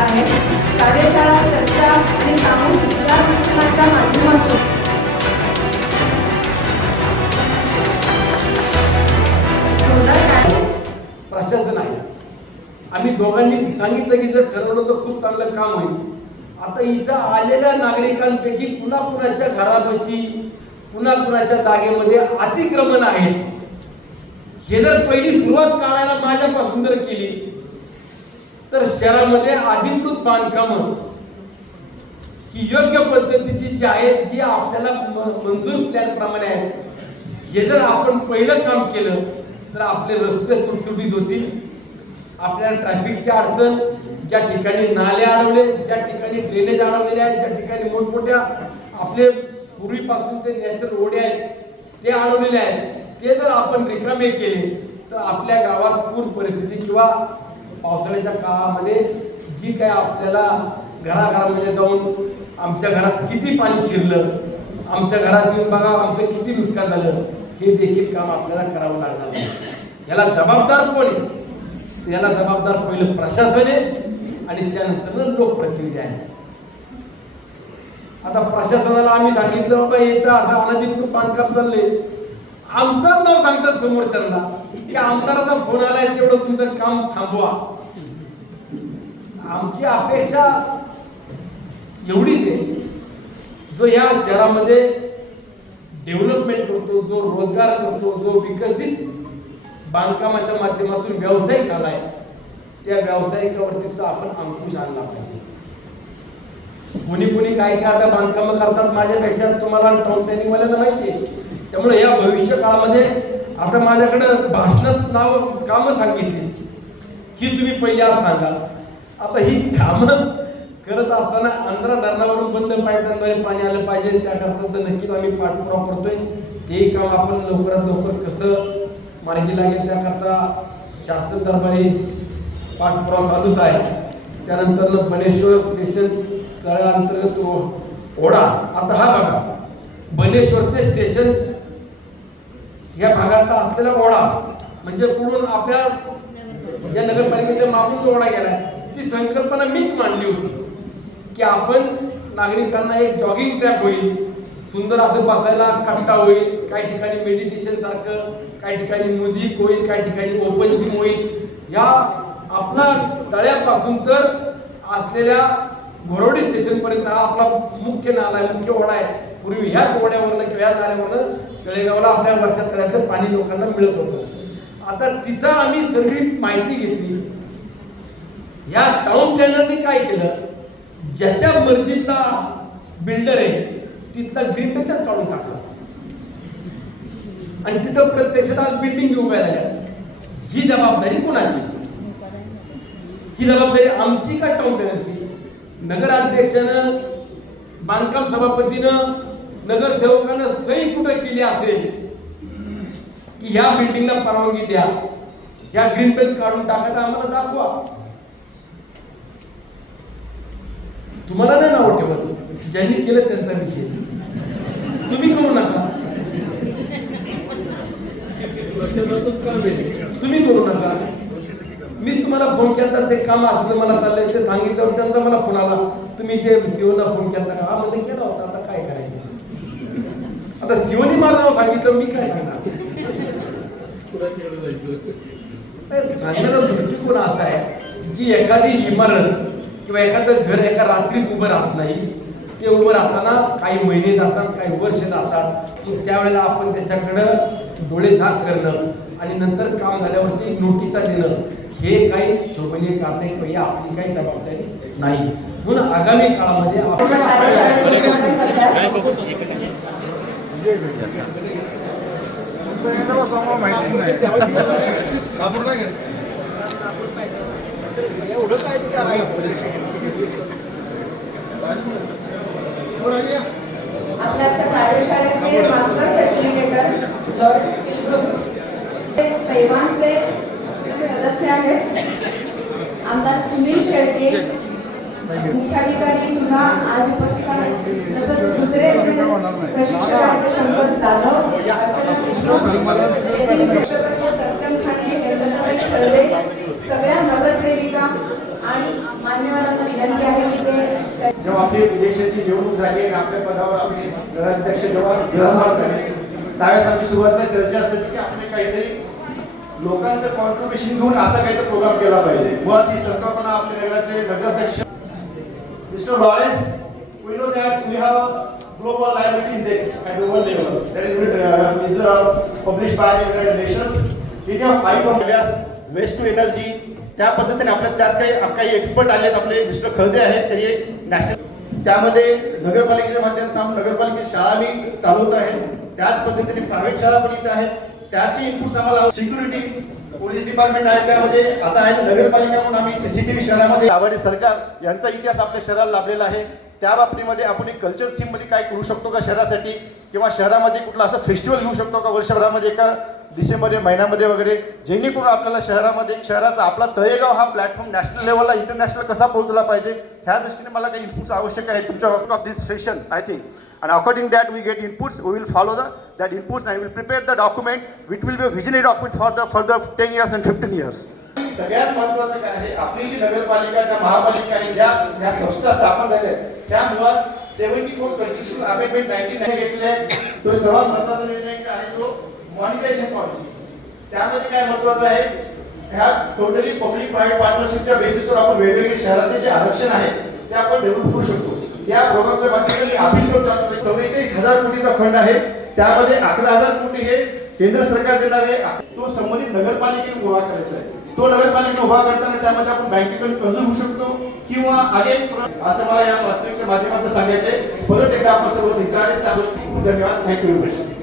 आहे. कार्यशाळा, चर्चा आणि सामूहिक विचार मंथनाच्या माध्यमातून प्रशासन आहे. आम्ही दोघांनी सांगितलं की जर ठरवलं तर खूप चांगलं काम होईल. आता इथं आलेल्या नागरिकांपैकी पुन्हा कुणाच्या घरापाशी पुन्हा कुणाच्या जागेमध्ये अतिक्रमण आहे, हे जर पहिली सुरुवात काढायला माझ्यापासून जर केली तर शहरामध्ये अधिकृत बांधकामं ही योग्य पद्धतीची जी आहेत, जी आपल्याला मंजूर प्लॅन प्रमाणे आहेत, हे जर आपण पहिलं काम केलं तर आपले रस्ते सुटसुटीत होतील. आपल्याला ट्रॅफिकची अडचण, ज्या ठिकाणी नाले अडवले, ज्या ठिकाणी ड्रेनेज अडवलेले आहेत, ज्या ठिकाणी मोठमोठ्या आपले पूर्वीपासूनचे नॅचरल ओढे आहेत ते अडवलेले आहेत, ते जर आपण रिकामे केले तर आपल्या गावात पूर परिस्थिती किंवा पावसाळ्याच्या काळामध्ये जी काय आपल्याला घराघरामध्ये जाऊन आमच्या घरात किती पाणी शिरलं, आमच्या घरात येऊन बघा आमचं किती नुकसान झालं, हे देखील काम आपल्याला करावं लागणार नाही. याला जबाबदार कोण आहे? याला जबाबदार पहिलं प्रशासन आहे आणि त्यानंतर लोकप्रतिनिधी आहे. आता प्रशासनाला आम्ही सांगितलं बाबा इथं असं अनधिकृत बांधकाम चाललंय, आमचं नाव सांगतात समोरच्यांना की आमदाराचा फोन आलाय तेवढं तुमचं काम थांबवा. आमची अपेक्षा एवढीच आहे, जो या शहरामध्ये डेव्हलपमेंट करतो, जो रोजगार करतो, जो विकसित बांधकामाच्या माध्यमातून व्यावसायिक आलाय, त्या व्यावसायिकावरतीचा आपण अंकुश आणला पाहिजे. कोणी कोणी काय काय आता बांधकामं करतात माझ्यापेक्षा तुम्हाला टाउन प्लॅनिंगवाल्यांना माहिती आहे. त्यामुळे या भविष्य काळामध्ये आता माझ्याकडं भाषणात नाव कामं सांगितली ही तुम्ही पहिले आज सांगा. आता ही कामं करत असताना आंध्रा धरणावरून बंद पाईपलाईनद्वारे पाणी आलं पाहिजे, त्याकरता तर नक्कीच आम्ही पाठपुरावा करतोय. ते काम आपण लवकरात लवकर कसं मार्गी लागेल त्याकरता शासन दरबारी पाठपुरावा चालूच आहे. त्यानंतर बनेश्वर स्टेशन तळ्या अंतर्गत ओढा. आता हा बघा, बनेश्वर ते स्टेशन या भागाचा असलेला ओढा म्हणजे पुढून आपल्या या नगरपालिकेच्या मागून जो ओढा गेलाय, ती संकल्पना मीच मांडली होती की आपण नागरिकांना एक जॉगिंग ट्रॅक होईल, सुंदर असं बसायला कट्टा होईल, काही ठिकाणी मेडिटेशन सारखं, काही ठिकाणी म्युझिक होईल, काही ठिकाणी ओपन जिम होईल. या आपला तळ्यापासून तर असलेल्या घोरवडी स्टेशन पर्यंत हा आपला मुख्य नाला आहे, मुख्य ओढा आहे. पूर्वी ह्याच ओढ्यावरनं किंवा ह्या नाल्यावरनं तळेगावला आपल्या वरच्या तळ्याचं पाणी लोकांना मिळत होतं. आता तिथं आम्ही सगळी माहिती घेतली. या टाउन प्लॅनरनी काय केलं, ज्याच्या मर्जीतला बिल्डर आहे तिथला ग्रीन बेल्टच काढून टाकला आणि तिथं प्रत्यक्षात आज बिल्डिंग उभ्या झाल्या. ही जबाबदारी कोणाची? ही जबाबदारी आमची का टाउन प्लॅनरची? नगराध्यक्षानं, बांधकाम सभापतीनं, नगरसेवकानं सही कुठं केली असेल की ह्या बिल्डिंगला परवानगी द्या, ह्या ग्रीन बेल्ट काढून टाकायला आम्हाला दाखवा. तुम्हाला नाही नाव ठेवत, ज्यांनी केलं त्यांचा विषय, तुम्ही करू नका, तुम्ही करू नका. मी तुम्हाला फोन केला ते काम असं मला चाललंय ते सांगितल्यावर त्यांचा मला फोन आला, तुम्ही ते सीओला फोन केला का? म्हणजे केला होता, आता काय करायचं? आता सीओनी माझं नाव सांगितलं, मी काय सांगणार? सांगण्याचा दृष्टिकोन असा आहे की एखादी इमारत किंवा एखादं घर एका रात्रीत उभं राहत नाही. ते उभं राहताना काही महिने जातात, काही वर्ष जातात. त्यावेळेला आपण त्याच्याकडं डोळे झाक करणं आणि नंतर काम झाल्यावरती नोटिसा देणं हे काही शोभनीय काम नाही किंवा आपली काही जबाबदारी नाही. म्हणून आगामी काळामध्ये आपण आपल्याच्या कार्यशाळेचे मास्टर फॅसिलिटेटर जॉर्ज तैवानचे सदस्य आहेत. आमदार सुनील शेळके, मुख्याधिकारी सुद्धा आज उपस्थित आहेत. तसंच दुसरे प्रशिक्षक शंकर जाधव, सत्यम ठाणे, सगळ्या नगरसेविका आणि मान्यवरांना निवडणूक झाली आणि आपल्या पदावर आपले नगराध्यक्ष जेव्हा विराजमान झाले त्यावेळेस आमची सुरुवातीला चर्चा असायची की आपण काहीतरी लोकांचं कॉन्ट्रीब्युशन घेऊन असा काहीतरी प्रोग्राम केला पाहिजे. मुळात ही संकल्पना आपल्या नगराचे नगराध्यक्ष mister Lawrence, we know that we have a global liability index at global level that is published by the United Nations. India fight on waste to energy. त्या पद्धतीने आपल्या त्यात काही एक्सपर्ट आलेत. आपले मिस्टर खळदे आहेत, तरी नॅशनल त्यामध्ये नगरपालिकेच्या माध्यमातून नगरपालिकेची शाळा मी चालवत आहे. त्याच पद्धतीने प्रायव्हेट शाळा पण इथे आहेत. त्याचे इनपुट्स आम्हाला सिक्युरिटी पोलीस डिपार्टमेंट आहे, त्यामध्ये आता आहे नगरपालिका म्हणून आम्ही सीसीटीव्ही शहरामध्ये आघाडी सरकार यांचा इतिहास आपल्या शहराला लाभलेला आहे. त्या बाबतीमध्ये आपण एक कल्चर थीममध्ये काय करू शकतो का शहरासाठी, किंवा शहरामध्ये कुठला असं फेस्टिवल घेऊ शकतो का वर्षभरामध्ये एका डिसेंबर महिन्यामध्ये वगैरे, जेणेकरून आपल्याला शहरामध्ये शहराचा आपला तळेगाव हा प्लॅटफॉर्म नॅशनल लेवलला इंटरनॅशनल कसा पोहोचला पाहिजे, ह्या दृष्टीने मला काही इनपुट्स आवश्यक आहे तुमच्या of this session I think. And according that we get inputs, we will follow that inputs and we will prepare the document which will be a visionary document for the further 10 years and 15 years. सगळ्यात महत्त्वाचं काय आहे, आपली जी नगरपालिका त्या महापालिका आणि ज्या संस्था स्थापन झाल्या त्या मुळात 74 कन्स्टिट्यूशनल अमेंडमेंट 1990 घेतले. तो सर्वात महत्त्वाचा निर्णय काय आहे, तो मॉनिटायझेशन पॉलिसी. त्यामध्ये काय महत्त्वाचं आहे, ह्या टोटली पब्लिक प्रायव्हेट पार्टनरशिपच्या बेसिसवर आपण वेगवेगळे शहरातले जे आरक्षण आहे ते आपण डेव्हलप करू शकतो. या प्रोग्रामच्या माध्यमातून अपील करतो 44,000 कोटीचा फंड आहे, त्यामध्ये 11,000 कोटी हे केंद्र सरकार देणार आहे. तो संबंधित नगरपालिकेने उभा करायचा आहे. तो नगरपालिकेने उभा करताना त्यामध्ये आपण बँकेकडून कर्ज घेऊ शकतो किंवा अनेक असं मला या वास्तविकच्या माध्यमातून सांगायचे. परत एकदा आपण सर्व अधिकारी त्याबद्दल खूप धन्यवाद. Thank you very much.